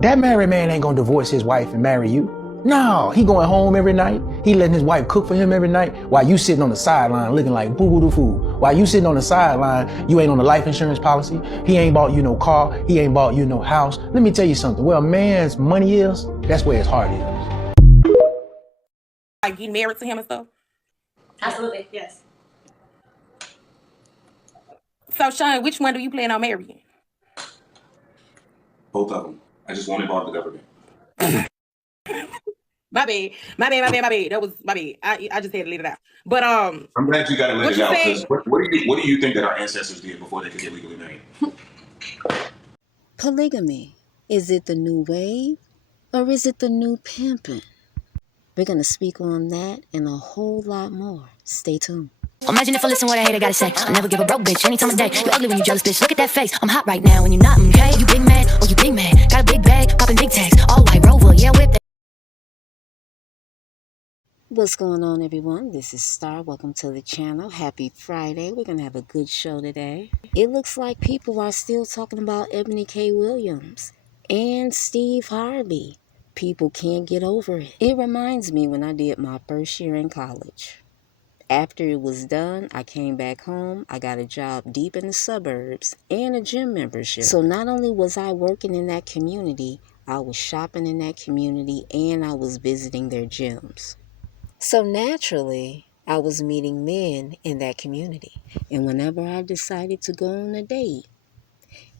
That married man ain't gonna divorce his wife and marry you. No, he going home every night. He letting his wife cook for him every night while you sitting on the sideline looking like boo-boo fool. While you sitting on the sideline, you ain't on the life insurance policy. He ain't bought you no car. He ain't bought you no house. Let me tell you something. Where a man's money is, that's where his heart is. Like getting married to him and stuff? Absolutely, yes. So, Sean, which one do you plan on marrying? Both of them. I just won't involve the government. My bad. That was my bad. I just had to let it out. But I'm glad you got to let what it you out, said? because what do you think that our ancestors did before they could get legally married? Polygamy. Is it the new wave or is it the new pimping? We're going to speak on that and a whole lot more. Stay tuned. Imagine if I listen what I hate, I gotta say. I'll never give a broke bitch any time of day. You ugly when you jealous, bitch. Look at that face. I'm hot right now when you're not, okay? You big mad or you big mad. Got a big bag, popping big tags. All white Rover, yeah, whip that. What's going on, everyone? This is Star. Welcome to the channel. Happy Friday. We're going to have a good show today. It looks like people are still talking about Eboni K.Williams and Steve Harvey. People can't get over it. It reminds me when I did my first year in college. After it was done, I came back home. I got a job deep in the suburbs and a gym membership. So not only was I working in that community, I was shopping in that community and I was visiting their gyms. So naturally, I was meeting men in that community. And whenever I decided to go on a date,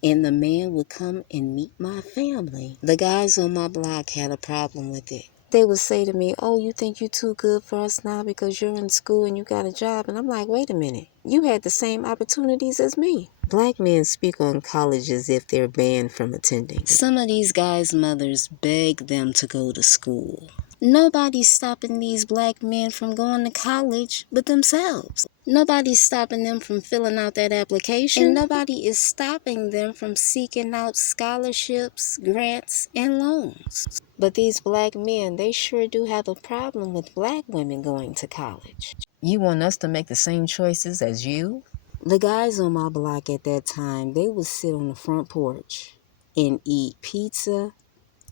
and the man would come and meet my family, the guys on my block had a problem with it. They would say to me, "Oh, you think you're too good for us now because you're in school and you got a job?" And I'm like, wait a minute, you had the same opportunities as me. Black men speak on college as if they're banned from attending. Some of these guys' mothers beg them to go to school. Nobody's stopping these black men from going to college but themselves. Nobody's stopping them from filling out that application. And nobody is stopping them from seeking out scholarships, grants, and loans. But these black men, they sure do have a problem with black women going to college. You want us to make the same choices as you? The guys on my block at that time, they would sit on the front porch and eat pizza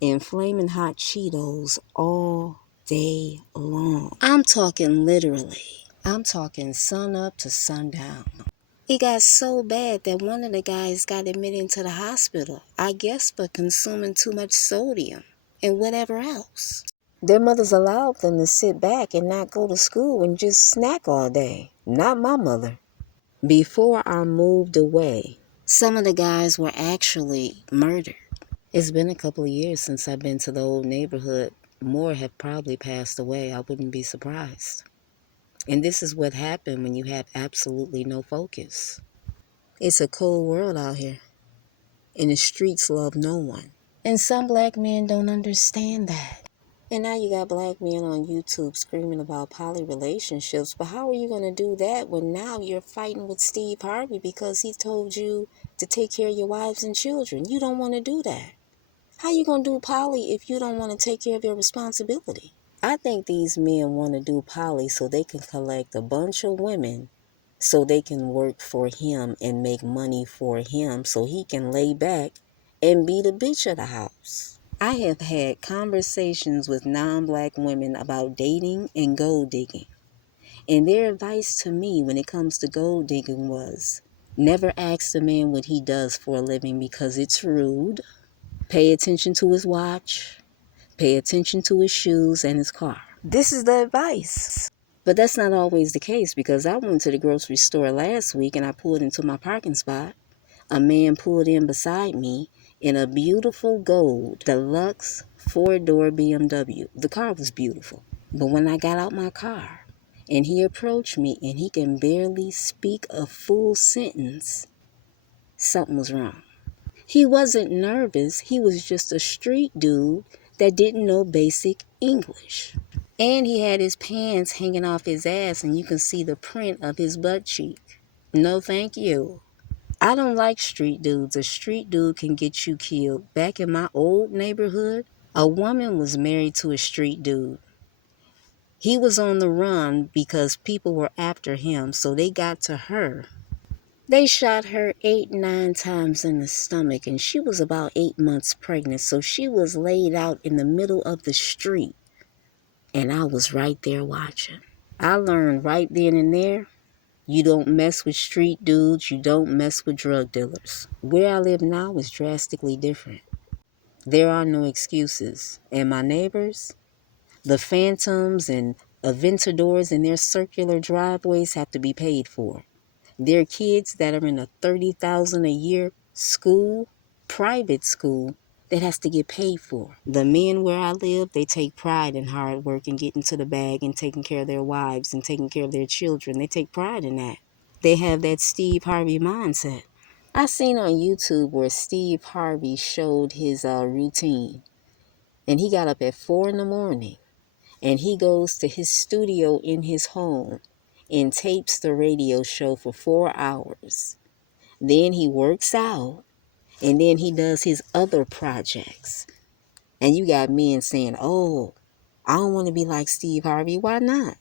and flaming hot Cheetos all day long. I'm talking literally. I'm talking sun up to sundown. It got so bad that one of the guys got admitted into the hospital, I guess for consuming too much sodium and whatever else. Their mothers allowed them to sit back and not go to school and just snack all day. Not my mother. Before I moved away, some of the guys were actually murdered. It's been a couple of years since I've been to the old neighborhood. More have probably passed away. I wouldn't be surprised. And this is what happened when you have absolutely no focus. It's a cold world out here. And the streets love no one. And some black men don't understand that. And now you got black men on YouTube screaming about poly relationships. But how are you going to do that when now you're fighting with Steve Harvey because he told you to take care of your wives and children? You don't want to do that. How you going to do poly if you don't want to take care of your responsibility? I think these men want to do poly so they can collect a bunch of women so they can work for him and make money for him so he can lay back and be the bitch of the house. I have had conversations with non-black women about dating and gold digging. And their advice to me when it comes to gold digging was, never ask the man what he does for a living because it's rude. Pay attention to his watch. Pay attention to his shoes and his car. This is the advice. But that's not always the case because I went to the grocery store last week and I pulled into my parking spot. A man pulled in beside me in a beautiful gold deluxe 4-door BMW. The car was beautiful. But when I got out my car and he approached me and he can barely speak a full sentence, something was wrong. He wasn't nervous. He was just a street dude that didn't know basic English. And he had his pants hanging off his ass and you can see the print of his butt cheek. No, thank you. I don't like street dudes. A street dude can get you killed. Back in my old neighborhood, a woman was married to a street dude. He was on the run because people were after him, so they got to her. They shot her 8-9 times in the stomach, and she was about 8 months pregnant, so she was laid out in the middle of the street, and I was right there watching. I learned right then and there, you don't mess with street dudes, you don't mess with drug dealers. Where I live now is drastically different. There are no excuses, and my neighbors, the phantoms and aventadors in their circular driveways have to be paid for. There are kids that are in a $30,000 a year school, private school, that has to get paid for. The men where I live, they take pride in hard work and getting to the bag and taking care of their wives and taking care of their children. They take pride in that. They have that Steve Harvey mindset. I seen on YouTube where Steve Harvey showed his routine. And he got up at 4 in the morning and he goes to his studio in his home and tapes the radio show for 4 hours. Then he works out, and then he does his other projects. And you got men saying, oh, I don't want to be like Steve Harvey. Why not?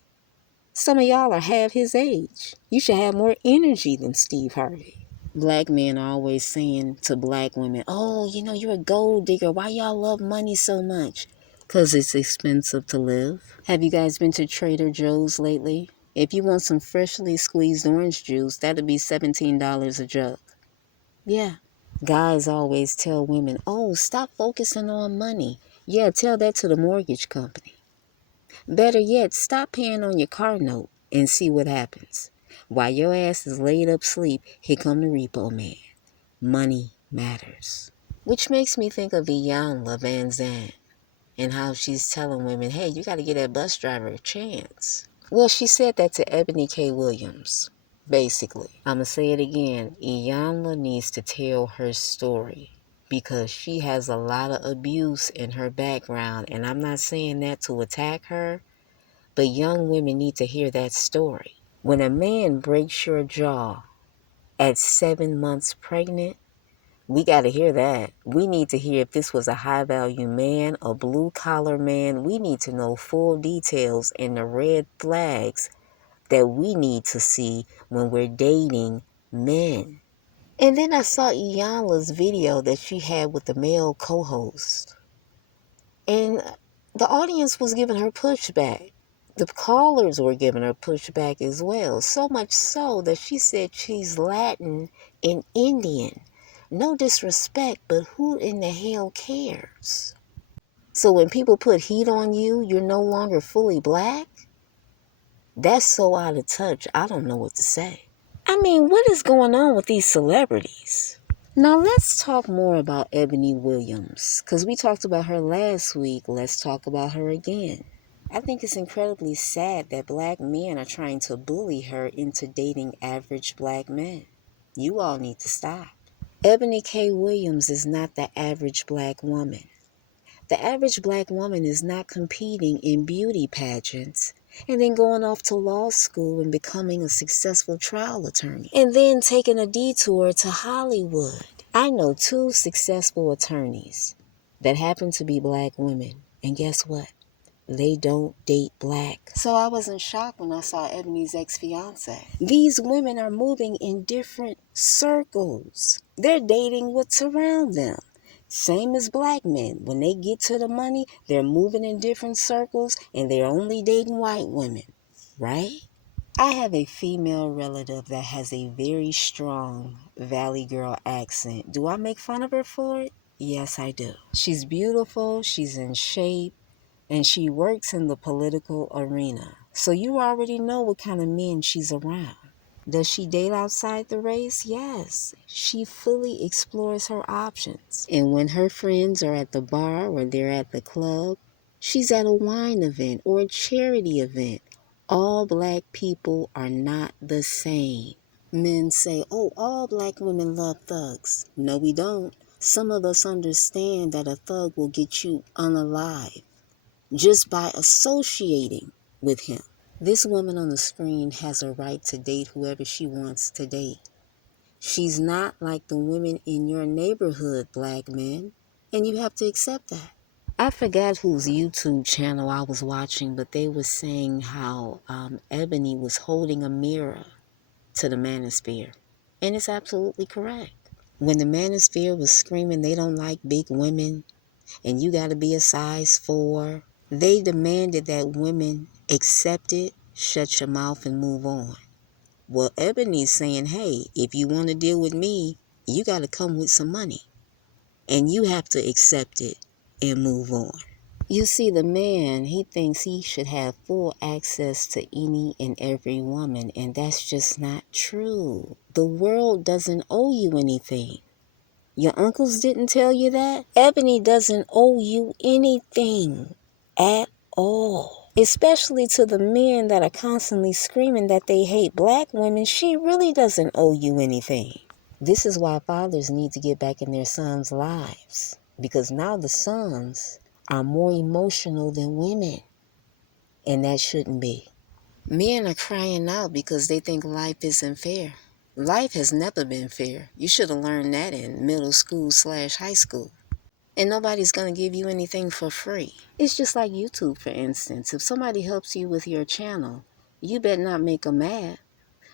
Some of y'all are half his age. You should have more energy than Steve Harvey. Black men are always saying to black women, oh, you're a gold digger. Why y'all love money so much? Because it's expensive to live. Have you guys been to Trader Joe's lately? If you want some freshly squeezed orange juice, that'll be $17 a jug. Yeah. Guys always tell women, oh, stop focusing on money. Yeah, tell that to the mortgage company. Better yet, stop paying on your car note and see what happens. While your ass is laid up sleep, here come the repo man. Money matters. Which makes me think of Iyanla Vanzant and how she's telling women, hey, you got to give that bus driver a chance. Well, she said that to Eboni K.Williams, basically. I'm going to say it again. Iyanla needs to tell her story because she has a lot of abuse in her background. And I'm not saying that to attack her, but young women need to hear that story. When a man breaks your jaw at 7 months pregnant, we got to hear that. We need to hear if this was a high-value man, a blue-collar man. We need to know full details and the red flags that we need to see when we're dating men. And then I saw Iyanla's video that she had with the male co-host. And the audience was giving her pushback. The callers were giving her pushback as well. So much so that she said she's Latin and Indian. No disrespect, but who in the hell cares? So when people put heat on you, you're no longer fully black? That's so out of touch, I don't know what to say. I mean, what is going on with these celebrities? Now let's talk more about Eboni Williams, because we talked about her last week. Let's talk about her again. I think it's incredibly sad that black men are trying to bully her into dating average black men. You all need to stop. Eboni K.Williams is not the average black woman. The average black woman is not competing in beauty pageants and then going off to law school and becoming a successful trial attorney and then taking a detour to Hollywood. I know 2 successful attorneys that happen to be black women, and guess what? They don't date black. So I wasn't shocked when I saw Ebony's ex-fiance. These women are moving in different circles. They're dating what's around them. Same as black men. When they get to the money, they're moving in different circles and they're only dating white women, right? I have a female relative that has a very strong Valley Girl accent. Do I make fun of her for it? Yes, I do. She's beautiful, she's in shape, and she works in the political arena. So you already know what kind of men she's around. Does she date outside the race? Yes. She fully explores her options. And when her friends are at the bar or they're at the club, she's at a wine event or a charity event. All black people are not the same. Men say, oh, all black women love thugs. No, we don't. Some of us understand that a thug will get you unalive just by associating with him. This woman on the screen has a right to date whoever she wants to date. She's not like the women in your neighborhood, black men, and you have to accept that. I forgot whose YouTube channel I was watching, but they were saying how Ebony was holding a mirror to the manosphere. And it's absolutely correct. When the manosphere was screaming they don't like big women and you got to be a size 4, they demanded that women accept it, shut your mouth, and move on. Well, Ebony's saying, hey, if you want to deal with me, you got to come with some money. And you have to accept it and move on. You see, the man, he thinks he should have full access to any and every woman, and that's just not true. The world doesn't owe you anything. Your uncles didn't tell you that? Ebony doesn't owe you anything at all. Especially to the men that are constantly screaming that they hate black women, she really doesn't owe you anything. This is why fathers need to get back in their sons' lives. Because now the sons are more emotional than women. And that shouldn't be. Men are crying out because they think life isn't fair. Life has never been fair. You should have learned that in middle school/high school. And nobody's going to give you anything for free. It's just like YouTube, for instance. If somebody helps you with your channel, you better not make them mad.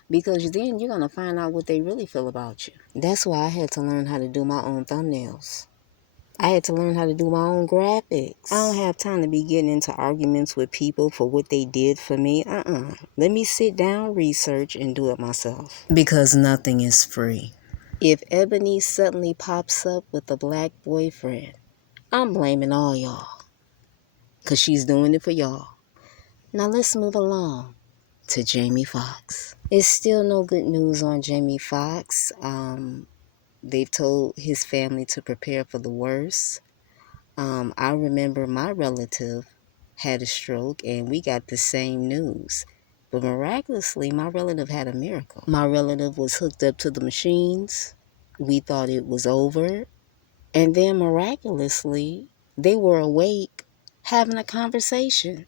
Because then you're going to find out what they really feel about you. That's why I had to learn how to do my own thumbnails. I had to learn how to do my own graphics. I don't have time to be getting into arguments with people for what they did for me. Let me sit down, research, and do it myself. Because nothing is free. If Ebony suddenly pops up with a black boyfriend, I'm blaming all y'all. Because she's doing it for y'all. Now let's move along to Jaime Foxx. It's still no good news on Jaime Foxx. They've told his family to prepare for the worst. I remember my relative had a stroke and we got the same news. But miraculously, my relative had a miracle. My relative was hooked up to the machines. We thought it was over. And then miraculously, they were awake having a conversation.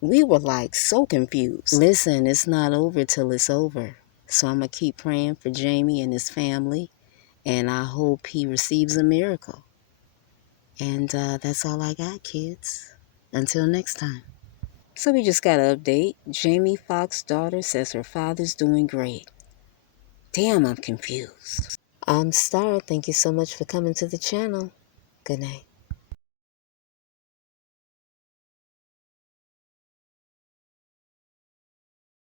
We were like so confused. Listen, it's not over till it's over. So I'm going to keep praying for Jaime and his family. And I hope he receives a miracle. And that's all I got, kids. Until next time. So we just got an update. Jaime Foxx's daughter says her father's doing great. Damn, I'm confused. I'm Star. Thank you so much for coming to the channel. Good night.